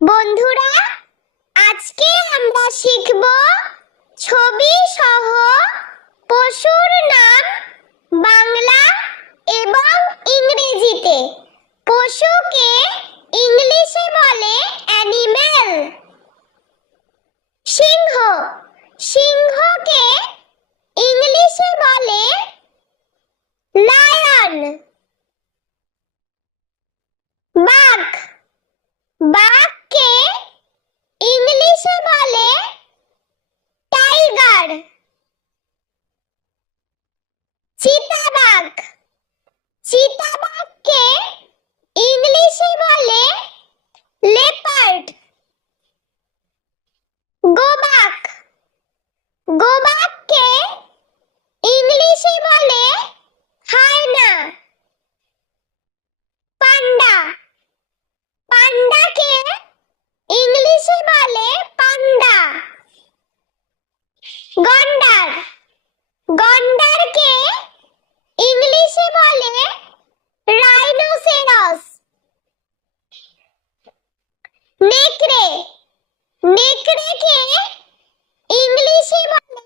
বন্ধুরা, আজকে আমরা শিখব ছবি সহ পশুর নাম বাংলা এবং ইংরেজিতে। পশুকে ইংলিশে বলে অ্যানিমেল। সিংহ, সিংহকে ইংলিশে বলে লায়ন। বাঘ, বাঘকে ইংলিশে বলে টাইগার। চিতাবাঘ, চিতাবাঘকে ইংলিশে বলে লেপার্ড। গোবাক, গোবাককে ইংলিশে বলে হায়না। পান্ডা, পান্ডাকে ইংলিশে বলে পান্ডা। গন্ডার, গন্ডারকে ইংলিশে বলে রাইনোসেরাস। নেকড়ে, নেকড়েকে ইংলিশে বলে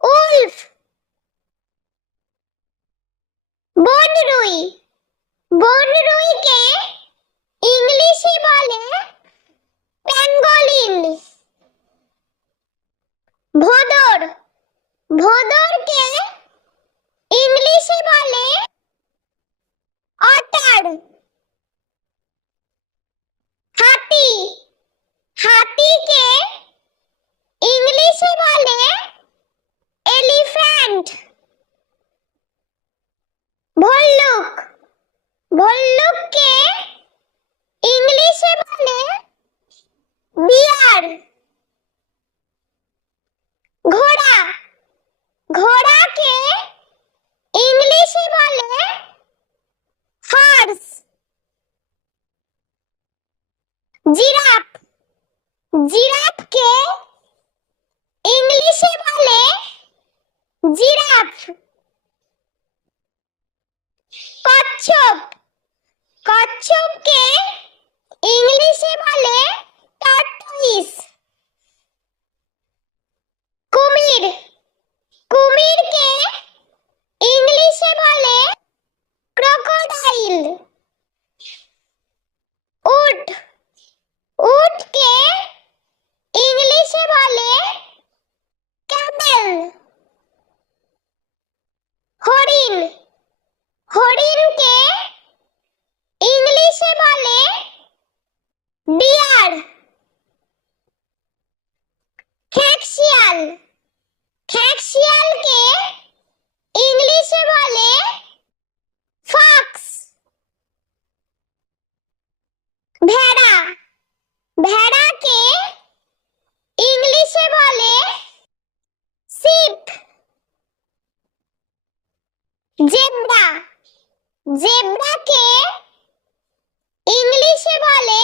উলফ। বনরুই, বনরুইকে ইংলিশে বলে প্যাঙ্গোলিন। ভোঁদর, ভোঁদরকে ইংলিশে বলে অটার। হাতি, হাতিকে ইংলিশে বলে এলিফ্যান্ট। ভল্লুক, ভল্লুককে ইংলিশে বলে বিয়ার। ঘোড়া, ঘোড়াকে ইংলিশে বলে হর্স। জিরাফ, জিরাফকে ইংলিশে বলে জিরাফ। কচ্ছপ, কচ্ছপকে ইংলিশে বলে টর্টয়েস। কুমির, কুমিরকে ইংলিশে বলে ক্রোকোডাইল। উট, উটকে ইংলিশে বলে ক্যামেল। হরিণ, হরিণকে ইংলিশে বলে ডিয়ার। খেঁকশিয়াল, খেঁকশিয়ালকে ইংলিশে বলে ফক্স। ভেড়া, ভেড়াকে ইংলিশে বলে শিপ। জেব্রা, জেব্রাকে ইংলিশে বলে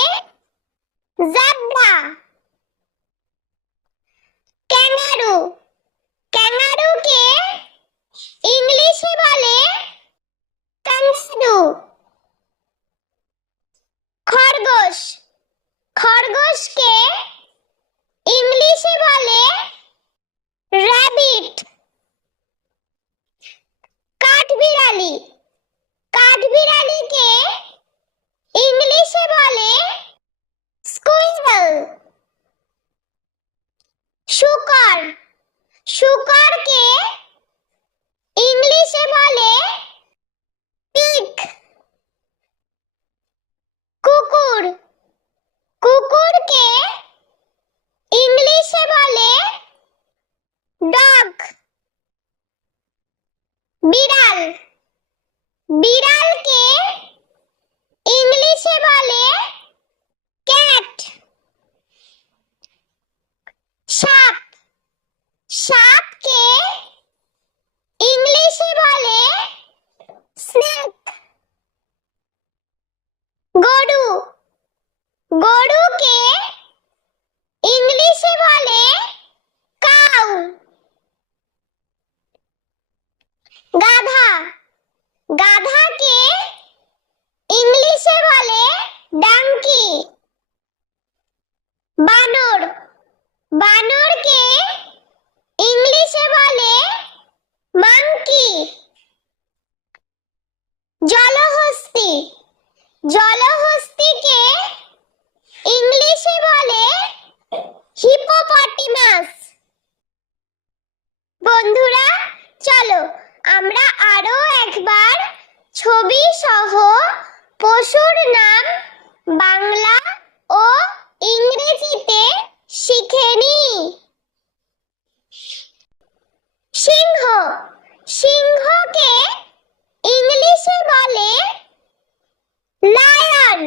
জেব্রা। ক্যাঙ্গারু, ক্যাঙ্গারুকে ইংলিশে বলে ক্যাঙ্গারু। খরগোশ, খরগোশকে ইংলিশে বলে র‍্যাবিট। কাঠবিড়ালি, কাঠবিড়ালিকে ইংলিশে বলে স্কুইরেল। শূকর, শূকরকে ইংলিশে বলে পিগ। কুকুর, কুকুরকে ইংলিশে বলে ডগ। বিড়াল, বিড়ালকে ইংলিশে বলে ক্যাট। সাপ, সাপকে ইংলিশে বলে স্নেক। গরু, গরুকে ইংলিশে বলে কাউ। গাধা, গাধাকে ইংলিশে বলে ডাঙ্কি। জলহস্তিকে ইংলিশে বলে হিপোপটেমাস। বন্ধুরা, চলো আমরা আরো একবার ছবি সহ পশুর নাম বাংলা ও ইংরেজিতে শিখে নিই। সিংহ, সিংহকে ইংলিশে বলে লায়ন।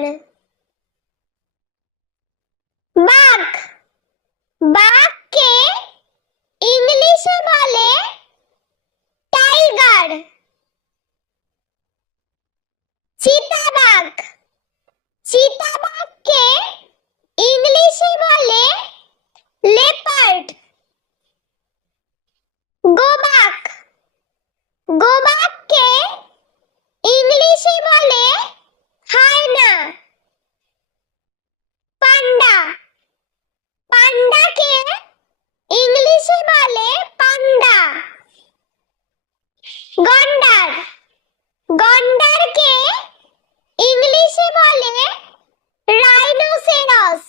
বাঘ, বাঘকে ইংলিশে বলে টাইগার। চিতাবাঘ, চিতাবাঘকে ইংলিশে বলে লেপার্ড। গোবাক, গোবাককে ইংলিশে বলে হায়না। পান্ডা, পান্ডাকে ইংলিশে বলে পান্ডা। গন্ডার, গন্ডারকে ইংলিশে বলে রাইনোসেরাস।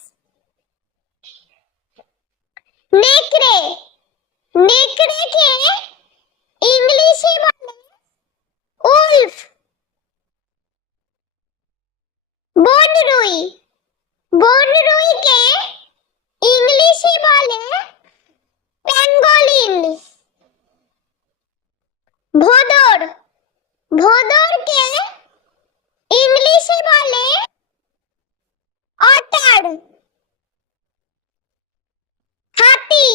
নেকড়ে, নেকড়েকে ইংলিশে বলে উলফ। বনরুই, বনরুইকে ইংলিশে বলে প্যাঙ্গোলিন। ভোঁদর, ভোঁদরকে ইংলিশে বলে অটার। হাতি,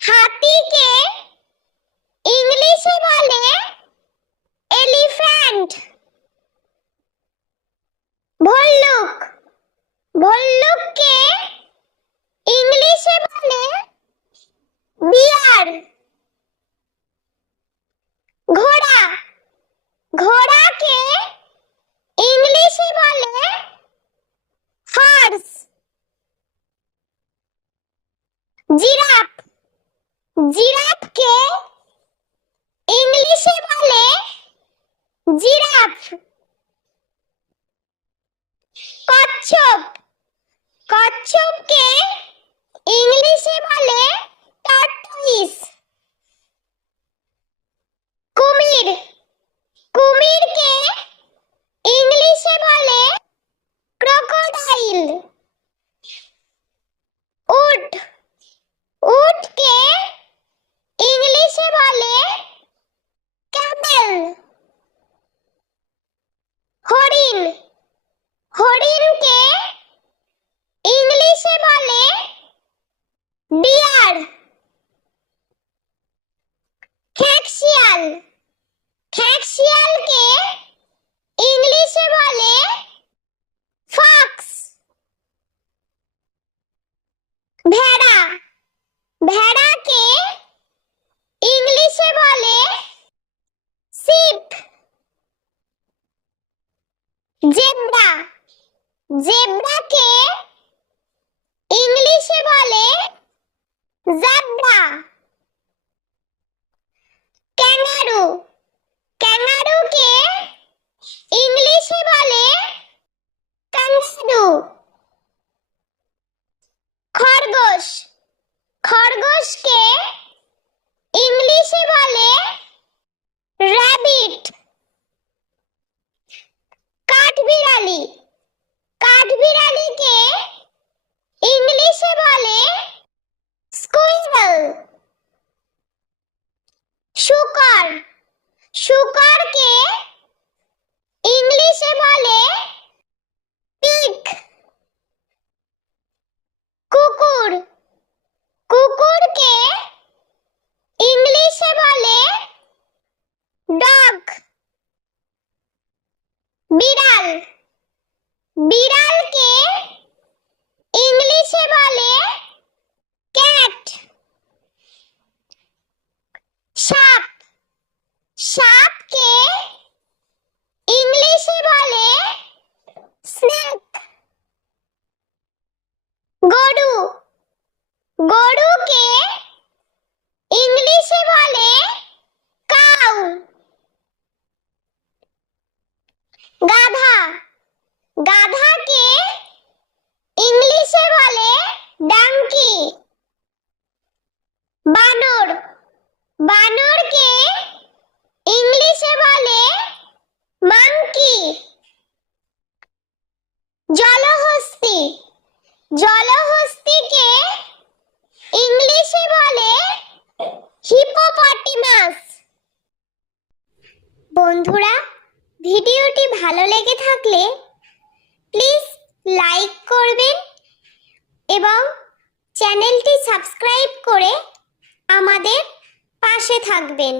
হাতিকে ইংলিশে বলে এলিফ্যান্ট। ভল্লুক, ভল্লুককে ইংলিশে বলে বিয়ার। ঘোড়া, ঘোড়াকে ইংলিশে বলে হর্স। জিরাফ, জিরাফকে ইংলিশে বলে জিরাফ। কচ্ছপ, কচ্ছপকে ইংলিশে বলে টর্টয়েস। কুমির, কুমিরকে ইংলিশে বলে ক্রোকোডাইল। উট, উটকে ইংলিশে বলে ক্যামেল। হরিণ, হরিণকে ইংলিশে বলে ডিয়ার। খেঁকশিয়াল, খেঁকশিয়ালকে ইংলিশে বলে ফক্স। ভেড়া, ভেড়াকে ইংলিশে বলে শিপ। জেব্রা, জেব্রাকে ইংলিশে বলে জেব্রা। ক্যাঙ্গারু, ক্যাঙ্গারুকে ইংলিশে বলে ক্যাঙ্গারু। খরগোশ, খরগোশকে ইংলিশে বলে র‍্যাবিট। কাঠবিড়ালি, কাঠবিড়ালিকে ইংলিশে বলে স্কুইরেল। শুকর, শুকরকে ইংলিশে বলে পিগ। কুকুর, কুকুরকে ইংলিশে বলে ডগ। বিড়াল, বিড়ালকে ইংলিশে বলে ক্যাট। সাপ, সাপকে ইংলিশে বলে স্নেক। গরু, গরুকে ইংলিশে বলে কাউ। গাধা, গাধাকে ইংলিশে বলে ডাঙ্কি। বানর, বানরকে ইংলিশে বলে মাঙ্কি। জলহস্তী, জলহস্তিকে ইংলিশে বলে হিপোপটেমাস। বন্ধুরা, ভিডিওটি ভালো লেগে থাকলে প্লিজ লাইক করবেন এবং চ্যানেলটি সাবস্ক্রাইব করে আমাদের পাশে থাকবেন।